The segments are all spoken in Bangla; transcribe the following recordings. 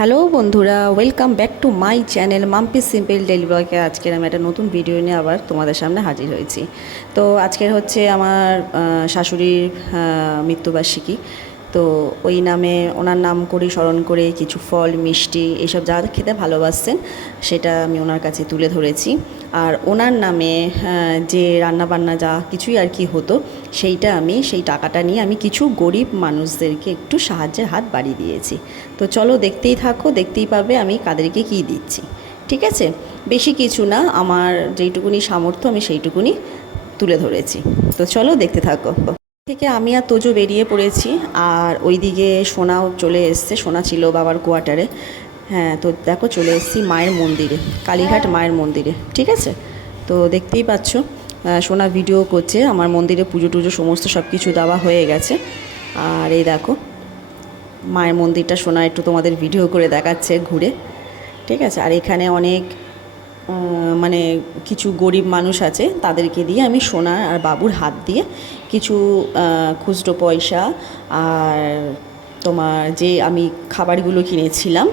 হ্যালো বন্ধুরা, welcome back to my channel Mampi simple daily ব্লগে। আজকের আমি একটা নতুন ভিডিও নিয়ে আবার তোমাদের সামনে হাজির হয়েছি। তো আজকের হচ্ছে আমার শাশুড়ির মৃত্যুবার্ষিকী। তো ওই নামে ওনার নাম করে স্মরণ করে কিছু ফল মিষ্টি এইসব যা খেতে ভালোবাসছেন সেটা আমি ওনার কাছে তুলে ধরেছি। আর ওনার নামে যে রান্নাবান্না যা কিছুই আর কি হতো সেইটা আমি সেই টাকাটা নিয়ে আমি কিছু গরিব মানুষদেরকে একটু সাহায্যের হাত বাড়িয়ে দিয়েছি। তো চলো দেখতেই থাকো, দেখতেই পাবে আমি কাদেরকে কী দিচ্ছি। ঠিক আছে, বেশি কিছু না, আমার যেইটুকুনি সামর্থ্য আমি সেইটুকুনি তুলে ধরেছি। তো চলো দেখতে থাকো। থেকে আমি আর তোজো বেরিয়ে পড়েছি, আর ওইদিকে সোনাও চলে এসছে। সোনা ছিল বাবার কোয়ার্টারে। হ্যাঁ, তো দেখো চলে এসেছি মায়ের মন্দিরে, কালীঘাট মায়ের মন্দিরে। ঠিক আছে, তো দেখতেই পাচ্ছ সোনা ভিডিও করছে। আমার মন্দিরে পুজো টুজো সমস্ত সব কিছু দেওয়া হয়ে গেছে। আর এই দেখো মায়ের মন্দিরটা সোনা একটু তোমাদের ভিডিও করে দেখাচ্ছে ঘুরে। ঠিক আছে, আর এখানে অনেক মানে কিছু গরিব মানুষ আছে, তাদেরকে দিয়ে আমি সোনা আর বাবুর হাত দিয়ে কিছু খুচরো পয়সা আর তোমার যে আমি খাবারগুলো কিনেছিলাম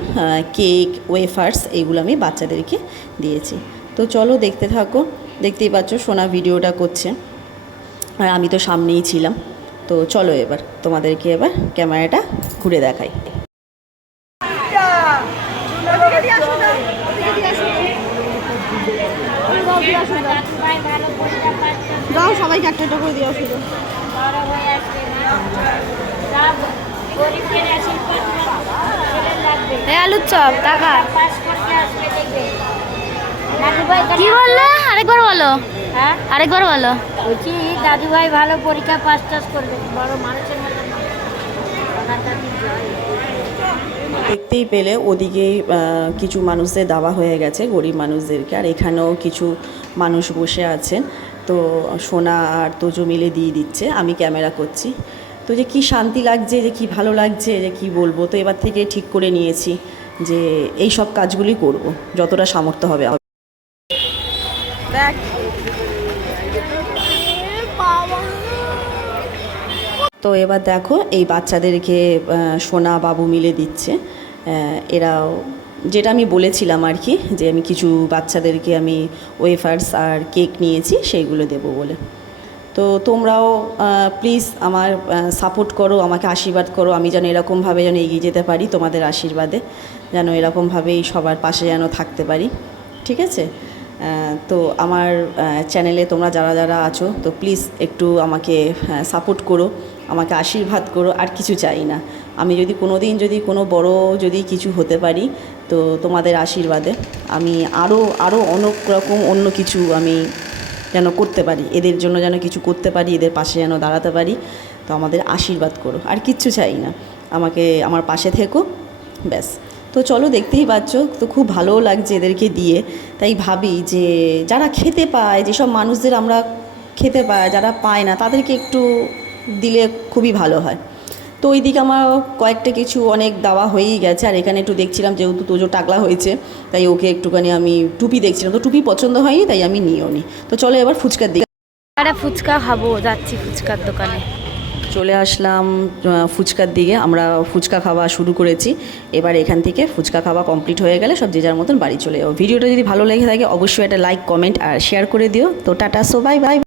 কেক ওয়েফার্স এইগুলো আমি বাচ্চাদেরকে দিয়েছি। তো চলো দেখতে থাকো, দেখতেই পাচ্ছ সোনা ভিডিওটা করছে আর আমি তো সামনেই ছিলাম। তো চলো এবার তোমাদেরকে এবার ক্যামেরাটা ঘুরে দেখাই। দাও সবাইকে একটা একটা করে দিও শুধু। আলুর চপ টাকা কি বললে? আরেকবার বলো। হ্যাঁ আরেকবার বলো। বলছি দাদু ভাই ভালো পরীক্ষা পাস টাস করবে, বড় মানুষের মতো। দেখতেই পেলে ওদিকে কিছু মানুষদের দেওয়া হয়ে গেছে, গরিব মানুষদেরকে, আর এখানেও কিছু মানুষ বসে আছেন। তো সোনা আর তোজো মিলে দিয়ে দিচ্ছে, আমি ক্যামেরা করছি। তো যে কি শান্তি লাগছে, যে কি ভালো লাগছে, যে কি বলবো। তো এবার থেকে ঠিক করে নিয়েছি যে এই সব কাজগুলি করব যতটা সামর্থ্য হবে। দেখ তো এবার দেখো এই বাচ্চাদেরকে সোনা বাবু মিলে দিচ্ছে। এরাও যেটা আমি বলেছিলাম আর কি, যে আমি কিছু বাচ্চাদেরকে আমি ওয়েফার্স আর কেক নিয়েছি সেইগুলো দেবো বলে। তো তোমরাও প্লিজ আমার সাপোর্ট করো, আমাকে আশীর্বাদ করো, আমি যেন এরকমভাবে যেন এগিয়ে যেতে পারি, তোমাদের আশীর্বাদে যেন এরকমভাবেই সবার পাশে যেন থাকতে পারি। ঠিক আছে, তো আমার চ্যানেলে তোমরা যারা যারা আছো তো প্লিজ একটু আমাকে সাপোর্ট করো, আমাকে আশীর্বাদ করো, আর কিছু চাই না। আমি যদি কোনো দিন যদি কোনো বড় যদি কিছু হতে পারি তো তোমাদের আশীর্বাদে আমি আরও অনেক রকম অন্য কিছু আমি যেন করতে পারি, এদের জন্য যেন কিছু করতে পারি, এদের পাশে যেন দাঁড়াতে পারি। তো আমাদের আশীর্বাদ করো, আর কিচ্ছু চাই না, আমাকে আমার পাশে থেকো, ব্যাস। তো চলো দেখতেই পাচ্ছ, তো খুব ভালোও লাগছে এদেরকে দিয়ে। তাই ভাবি যে যারা খেতে পায়, যেসব মানুষদের আমরা খেতে পায়, যারা পায় না তাদেরকে একটু দিলে খুবই ভালো হয়। তো ওই দিকে আমার কয়েকটা কিছু অনেক দেওয়া হয়েই গেছে। আর এখানে একটু দেখছিলাম, যেহেতু তোজো টাকলা হয়েছে তাই ওকে একটুখানি আমি টুপি দেখছিলাম, তো টুপি পছন্দ হয়নি তাই আমি নিয়েও নি। তো চলো এবার ফুচকার দিকে। আরে ফুচকা খাবো, যাচ্ছি ফুচকার দোকানে। চলে আসলাম ফুচকার দিকে। আমরা ফুচকা খাওয়া শুরু করেছি। এবার এখান থেকে ফুচকা খাওয়া কমপ্লিট হয়ে গেলে সব যে যার মতন বাড়ি চলে যাবো। ভিডিওটা যদি ভালো লেগে থাকে অবশ্যই একটা লাইক কমেন্ট আর শেয়ার করে দিও। তো টাটা, সো বাই বাই।